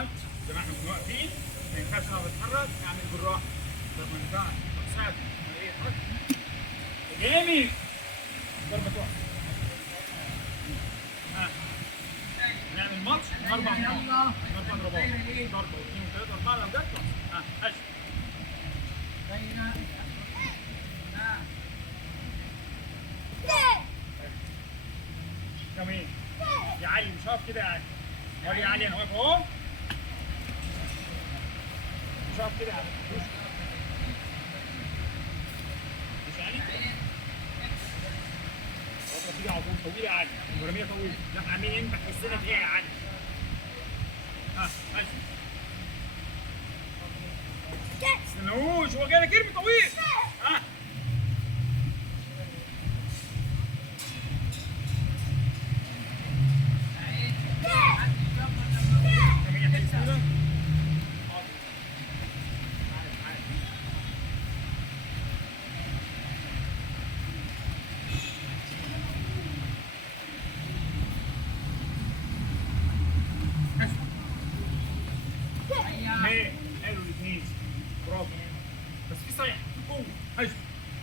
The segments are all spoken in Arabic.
الحركات زي ما احنا كنا واقفين، ما ينفعش انا بتحرك اعمل بالراحه. طب ما ينفعش ساعد ايه حركه جامد ضربه تقع. نعمل ماتش 4 ضربات، 4 ضربات، ضربه واثنين وثلاثه واربعه لو جت ماشي. كمان يا علي مش هقف كده يا علي. وري يا علي انا واقف اهو. مش هقف كده يا علي. مش يا علي. الفترة تيجي على طول طويلة يا علي. ورمية طويلة. لا عاملين انت حسنا في ايه يا علي؟ ماشي. استنوش هو جاي لك ارمي طويل. حلو الاثنين برافو بس في صيح في قوه هجم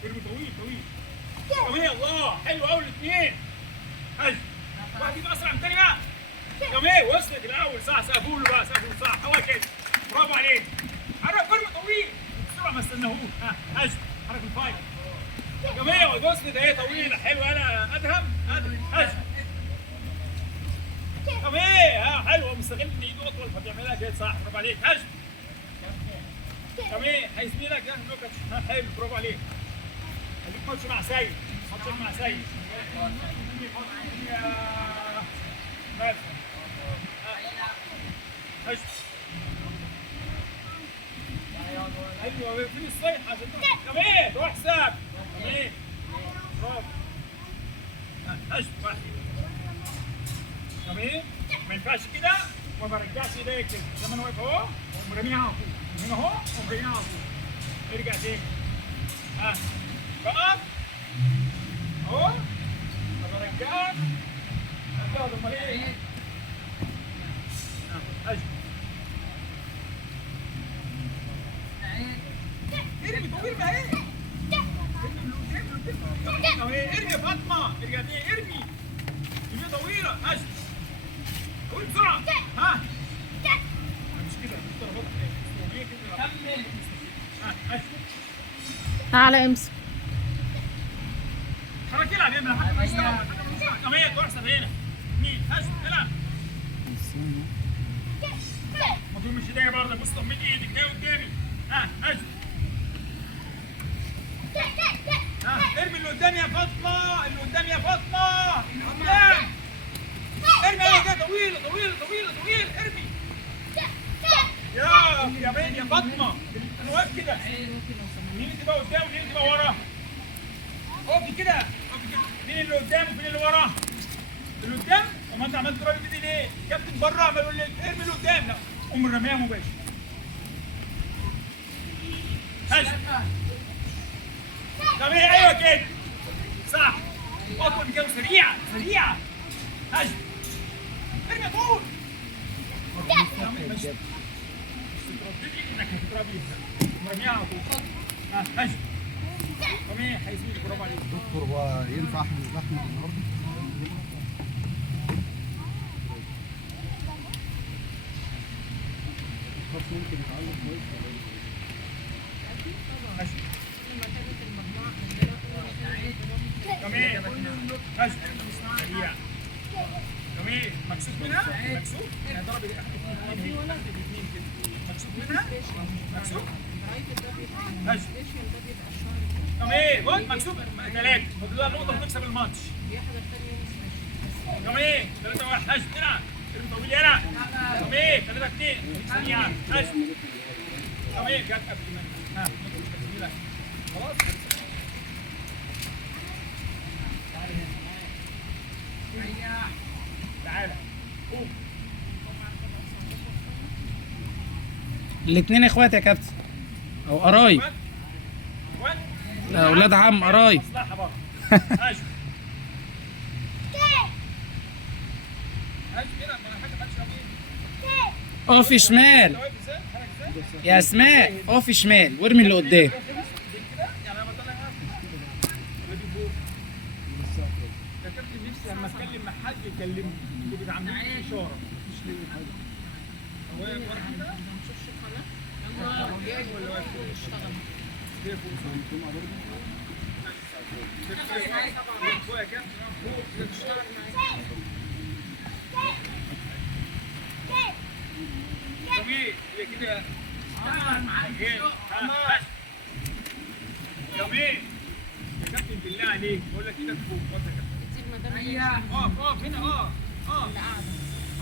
ارمي طويل طويل كمان الله حلو قوي الاثنين هجم واحد يبقى اسرع من الثاني بقى كمان وصلت الاول صح سقفوا له بقى سقفوا له صح هو كده برافو عليك حرك ارمي طويل بسرعه ما استناهوش هجم حرك الفايت كمان وصلت اهي طويله حلو انا ادهم هجم كمان حلو مستغل ان ايده اطول فبيعملها كده صح برافو عليك هجم كمان هيزميلك ده نكت حلو برافو عليك خليك ماتش مع سيد ماتش مع سيد هجم ايوه فين الصيحه عشان كمان روح حساب كمان برافو هجم واحد كمان ما ينفعش كده وما برجعش ايديا كده زي ما انا واقف اهو ورميها على طول هنا اهو ورميها على طول ارجع تاني بقى اهو ما برجعش هتقعد امال ايه هجم ارمي طويل ما ايه ارمي يا فاطمه ارجع تاني ارمي ارمي طويله هجم قول بسرعة مش كده مش ضربات كمل تعالى امسك حركي العب يا ابني حتى مش دعوة كمان تحسب هنا مين هجم العب ما تقول مش ايديا برضه بص طمني ايدك ده قدامي هجم ارمي اللي قدامي يا فاطمة اللي قدامي يا فاطمة اللي قدام ارمي ايه كده طويلة طويلة طويلة طويلة ارمي يا بين يا فاطمة انا واقف كده مين اللي تبقى قدام ومين اللي تبقى ورا اقفي كده اقفي كده مين اللي قدام ومين اللي ورا اللي قدام طب ما انت عملت راجل بايدي ليه الكابتن بره عمال يقول لي ارمي اللي قدام لا قوم رميها مباشر هجم طب ايه ايوه كده صح اطول من كده سريعة سريعة هجم ارمي طول مش ترددي انك هتضربي مرميها على طول هجم كمان هيزيد برافو عليك دكتور هو ينفع احجز لحمه النهارده؟ الخط ممكن يتعلق كويس كمان هجم سريع كمان مكسوف منها مكسوف انا ضرب الاثنين مكسوف منها مكسوف هجم كمان بص مكسوف 3 فاضل نقطه وتكسب الماتش كمان 3-1 هجم العب ارمي طويل يلعب كمان 3-2 سريعه هجم كمان جت قبل ما خلاص تعالى قوم الاثنين اخوات يا كابتن او قرايب لا اولاد عم قرايب مصلحه برضه هاجم هاجم كده ما انا حاجه مالكش اقف شمال واقف ازاي؟ حرك ازاي؟ يا اسماء، اقف شمال وارمي اللي قدام. كده يعني انا بطلع ولا دي فوق؟ يا كابتن نفسي لما اتكلم مع حد يكلمني، انتوا بتعاملوني اشاره مش ليه حاجه. هو واقف كده؟ ولا واقف فوق؟ كده فوق فوق يا كابتن فوق جميل هي كده جميل يا كابتن بالله عليك بقول لك ايدك فوق خد يا كابتن اقف هنا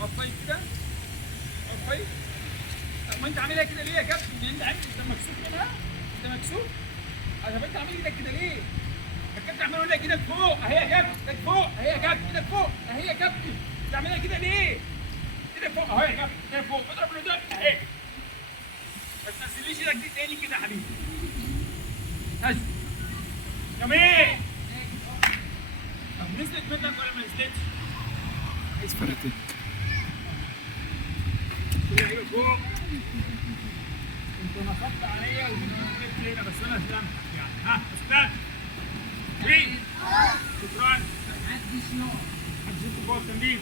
اقف طيب كده اقف طيب طب ما انت عاملها كده ليه يا كابتن؟ انت عارف انت مكسوف منها؟ انت مكسوف؟ طب انت عامل ايدك كده ليه؟ الكابتن عمال يقول لك ايدك فوق اهي يا كابتن ايدك فوق اهي يا كابتن ايدك فوق اهي يا كابتن انت عاملها كده ليه؟ ايدك فوق اهي يا كابتن ايدك فوق اضرب من قدام اهي ما تنزليش ايدك دي تاني كده يا حبيبي هش جميل طب نزلت منك ولا ما نزلتش؟ اسفرتك. كده ايوه فوق انت نصبت عليا وجبت هنا بس انا سلمتك يعني ها اسلمت شكرا محدش يقف جوه التمرين